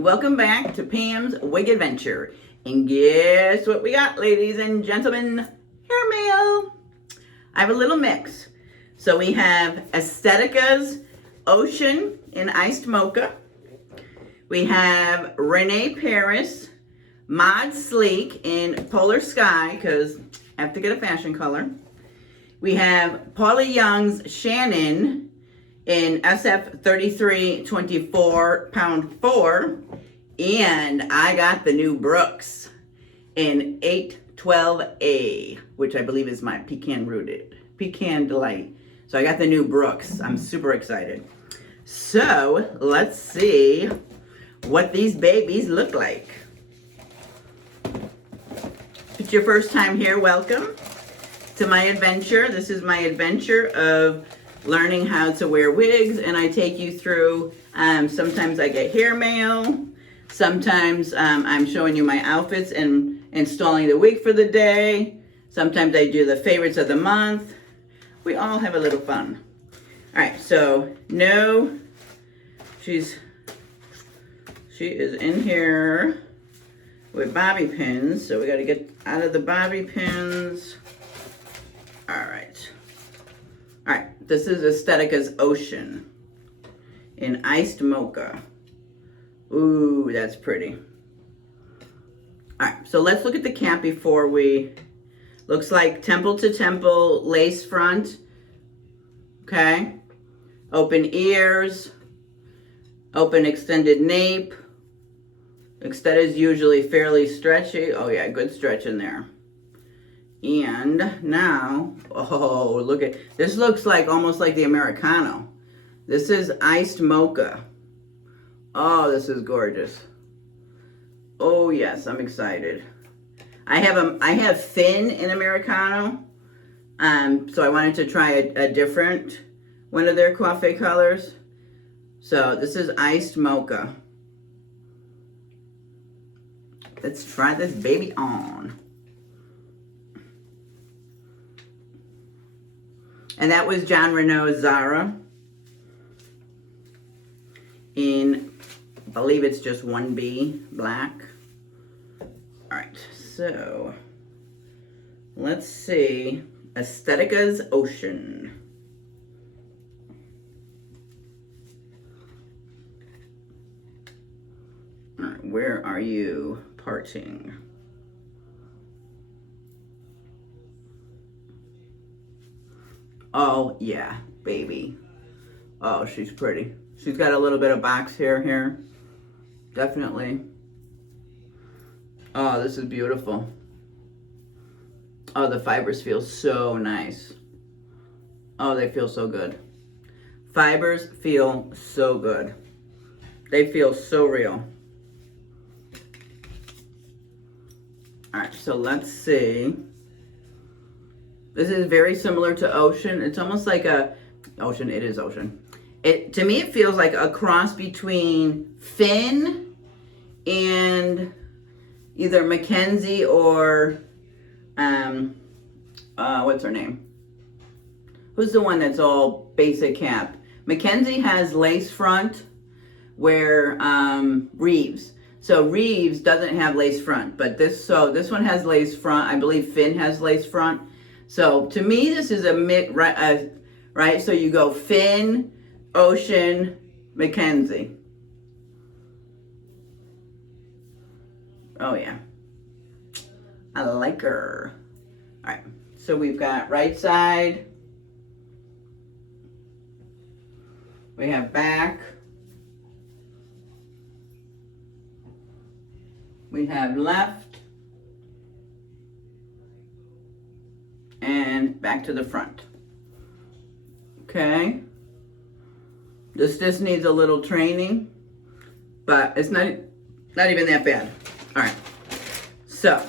welcome back to Pam's Wig Adventure. And guess what we got, ladies and gentlemen? Hair mail. I have a little mix. So we have Estetica's Ocean in Iced Mocha. We have Rene Paris Mod Sleek in Polar Sky, because I have to get a fashion color. We have Paula Young's Shannon in SF 3324 pound 4, and I got the new Brooks in 812A, which I believe is my pecan delight. So I got the new Brooks. I'm super excited. So let's see what these babies look like. If it's your first time here, welcome to my adventure. This is my adventure of learning how to wear wigs, and I take you through, sometimes I get hair mail, sometimes I'm showing you my outfits and installing the wig for the day, sometimes I do the favorites of the month. We all have a little fun. All right, so she is in here with bobby pins, so we got to get out of the bobby pins. All right. All right, this is Estetica's Ocean in Iced Mocha. Ooh, that's pretty. All right, so let's look at the cap before we, looks like temple to temple lace front, okay? Open ears, open extended nape. Extended is usually fairly stretchy. Oh yeah, good stretch in there. And now, oh, look at, this looks like almost like the Americano. This is Iced Mocha. Oh, this is gorgeous. Oh yes, I'm excited. I have thin in Americano. So I wanted to try a different one of their coffee colors. So this is Iced Mocha. Let's try this baby on. And that was John Renault's Zara in, I believe it's just 1B black. All right, so let's see Estetica's Ocean. All right, where are you parting? Oh, yeah, baby. Oh, she's pretty. She's got a little bit of box hair here. Definitely. Oh, this is beautiful. Oh, the fibers feel so nice. Oh, they feel so good. Fibers feel so good. They feel so real. All right, so let's see. This is very similar to Ocean. It's almost like a, Ocean, it is Ocean. To me, it feels like a cross between Finn and either Mackenzie or, what's her name? Who's the one that's all basic cap? Mackenzie has lace front where, Reeves. So Reeves doesn't have lace front, but this one has lace front. I believe Finn has lace front. So to me, this is a mid, right? So you go Finn, Ocean, Mackenzie. Oh yeah, I like her. All right, so we've got right side. We have back. We have left. And back to the front. Okay. This needs a little training, but it's not even that bad. All right. So,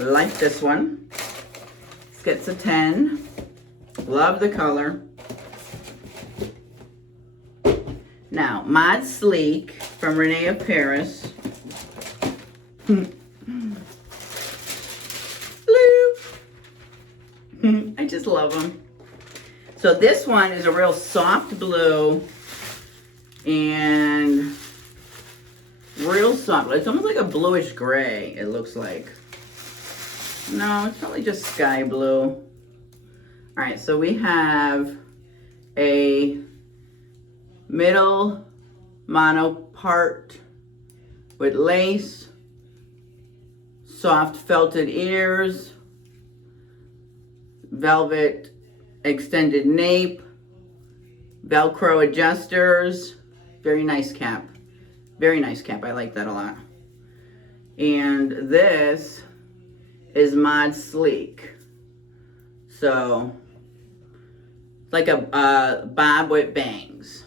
like this one. This gets a 10. Love the color. Now, Mod Sleek from Rene Paris. I just love them. So this one is a real soft blue and real soft. It's almost like a bluish gray, it looks like. No, it's probably just sky blue. All right, so we have a middle mono part with lace, soft felted ears, velvet extended nape, Velcro adjusters. Very nice cap. Very nice cap. I like that a lot. And this is Mod Sleek. So, it's like a bob with bangs.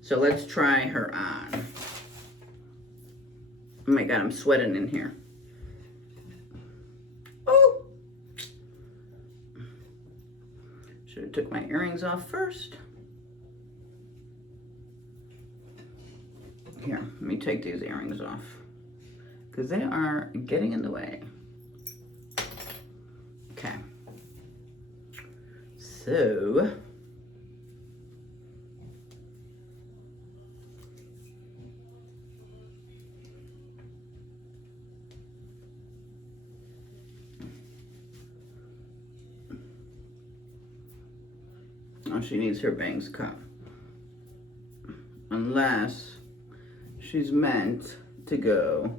So let's try her on. Oh my God, I'm sweating in here. Oh! Should have took my earrings off first. Here, let me take these earrings off because they are getting in the way. Okay. So, oh, she needs her bangs cut. Unless she's meant to go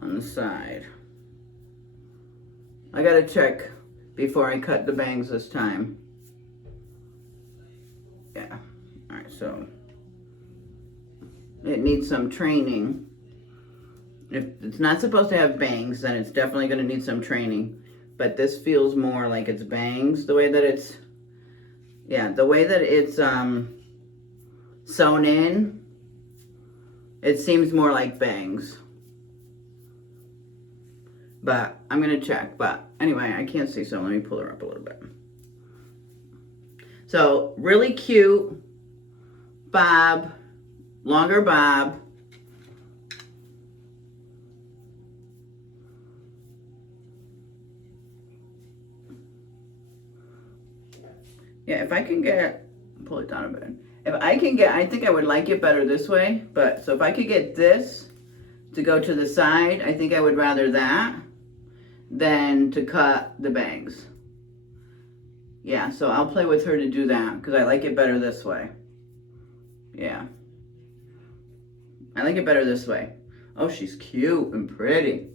on the side. I gotta check before I cut the bangs this time. Yeah, all right, so it needs some training. If it's not supposed to have bangs, then it's definitely gonna need some training. But this feels more like it's bangs, the way that it's, yeah, the way that it's sewn in, it seems more like bangs. But I'm gonna check. But anyway, I can't see, so let me pull her up a little bit. So really cute bob, longer bob. Yeah, if I can get, pull it down a bit. If I can get, I think I would like it better this way, but so if I could get this to go to the side, I think I would rather that than to cut the bangs. Yeah, so I'll play with her to do that because I like it better this way. Yeah. I like it better this way. Oh, she's cute and pretty.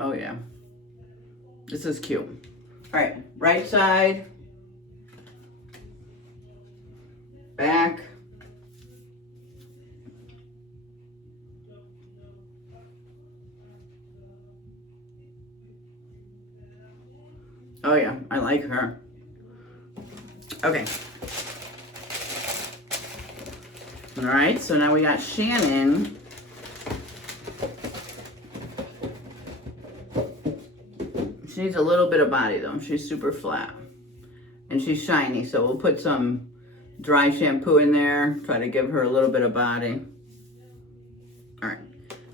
Oh yeah, this is cute. All right, right side, back. Oh yeah, I like her. Okay. All right, so now we got Shannon. She needs a little bit of body though. She's super flat. And she's shiny, so we'll put some dry shampoo in there. Try to give her a little bit of body. All right.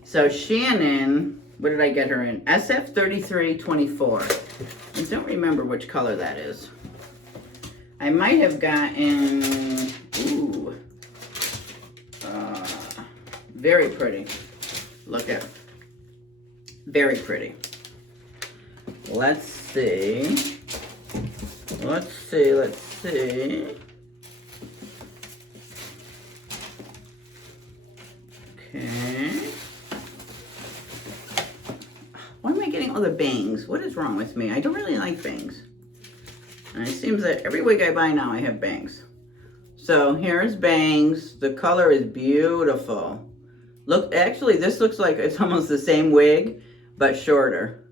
So Shannon, what did I get her in? SF3324. I don't remember which color that is. I might have gotten, ooh, very pretty. Look at it. Very pretty. Let's see. Let's see. Okay. Why am I getting all the bangs? What is wrong with me? I don't really like bangs. And it seems that every wig I buy now I have bangs. So here's bangs. The color is beautiful. Look, actually this looks like it's almost the same wig, but shorter.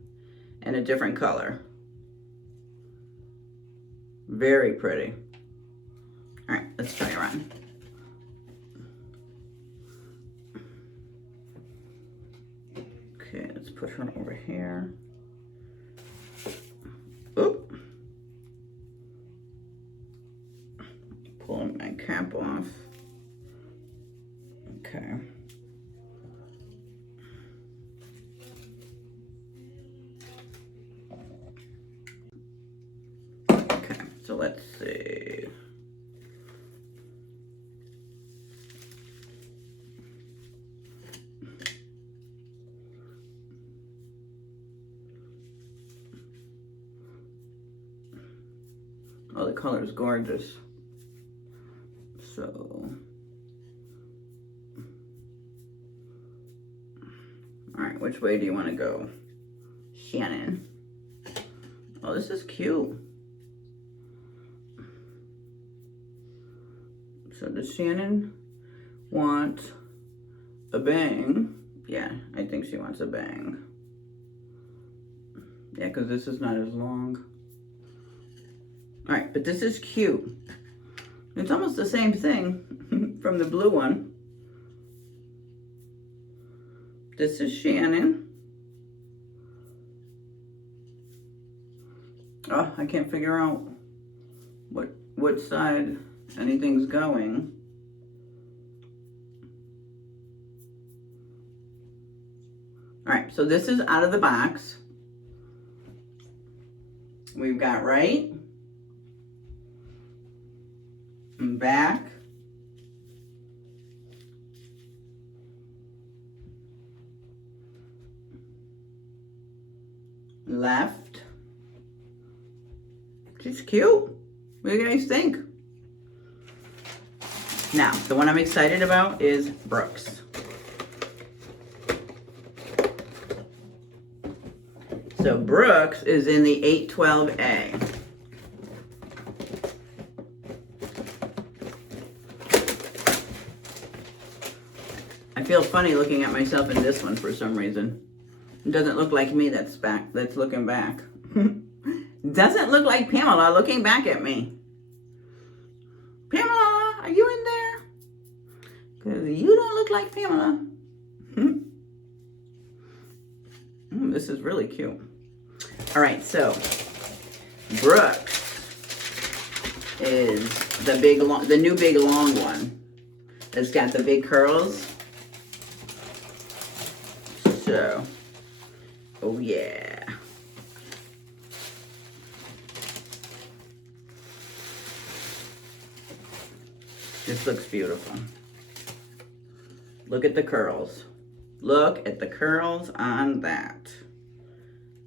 And a different color. Very pretty. All right, let's try her on. Okay, let's put her over here. Oop. Pulling my cap off. Okay. let's see. Oh, the color is gorgeous. So, all right, which way do you want to go, Shannon? Oh, this is cute. So does Shannon want a bang? Yeah, I think she wants a bang. Yeah, because this is not as long. All right, but this is cute. It's almost the same thing from the blue one. This is Shannon. Oh, I can't figure out what side anything's going. All right, so this is out of the box. We've got right and back, left. She's cute. What do you guys think? Now, the one I'm excited about is Brooks. So Brooks is in the 812A. I feel funny looking at myself in this one for some reason. It doesn't look like me that's looking back. Doesn't look like Pamela looking back at me. Pamela, are you in there? Because you don't look like Pamela. This is really cute. All right, so Brooks is the new big long one. It's got the big curls. So, oh yeah. This looks beautiful. Look at the curls. Look at the curls on that.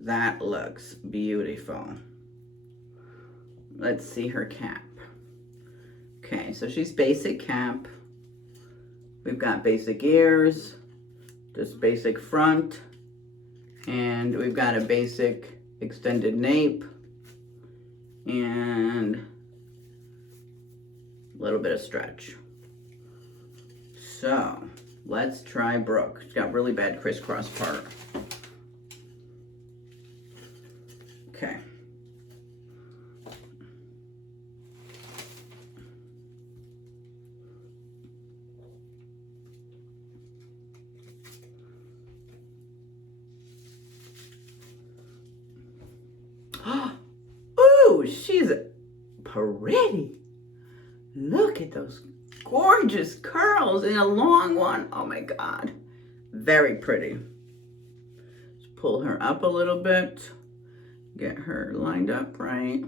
That looks beautiful. Let's see her cap. Okay, so she's basic cap. We've got basic ears, just basic front, and we've got a basic extended nape, and a little bit of stretch. So, let's try Brooke. She's got really bad crisscross part. Okay. Ooh, she's pretty. Look at those gorgeous curls in a long one. Oh my God. Very pretty. Let's pull her up a little bit. Get her lined up right.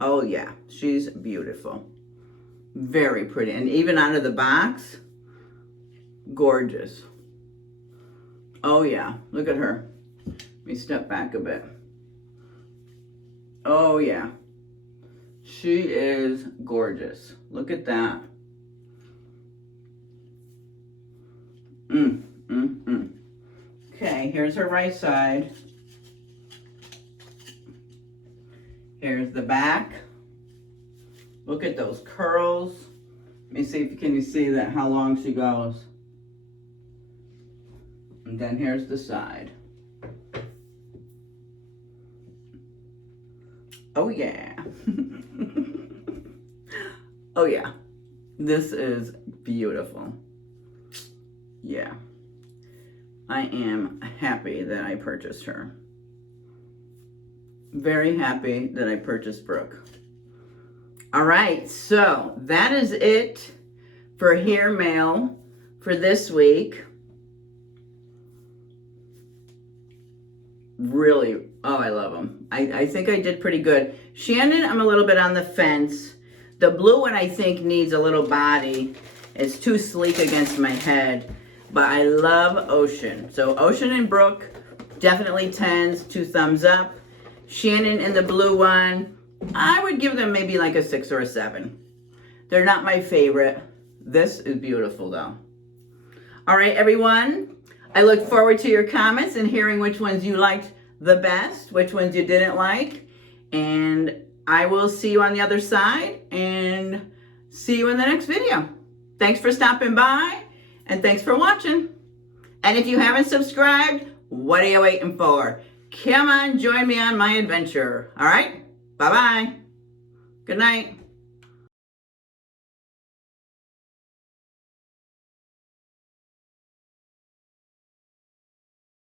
Oh yeah, she's beautiful. Very pretty. And even out of the box, gorgeous. Oh yeah, look at her. Let me step back a bit. Oh yeah, she is gorgeous. Look at that. Okay, here's her right side. Here's the back. Look at those curls. Let me see if can you see that, how long she goes. And then here's the side. Oh yeah. Oh yeah. This is beautiful. Yeah. I am happy that I purchased her. Very happy that I purchased Brooke. All right, so that is it for hair mail for this week. really, oh, I love them. I think I did pretty good. Shannon, I'm a little bit on the fence. The blue one I think needs a little body. It's too sleek against my head. But I love Ocean. So Ocean and Brooke, definitely 10s, 2 thumbs up. Shannon and the blue one, I would give them maybe like a 6 or a 7. They're not my favorite. This is beautiful though. All right, everyone. I look forward to your comments and hearing which ones you liked the best, which ones you didn't like. And I will see you on the other side and see you in the next video. Thanks for stopping by and thanks for watching. And if you haven't subscribed, what are you waiting for? Come on, join me on my adventure. All right? Bye-bye. Good night.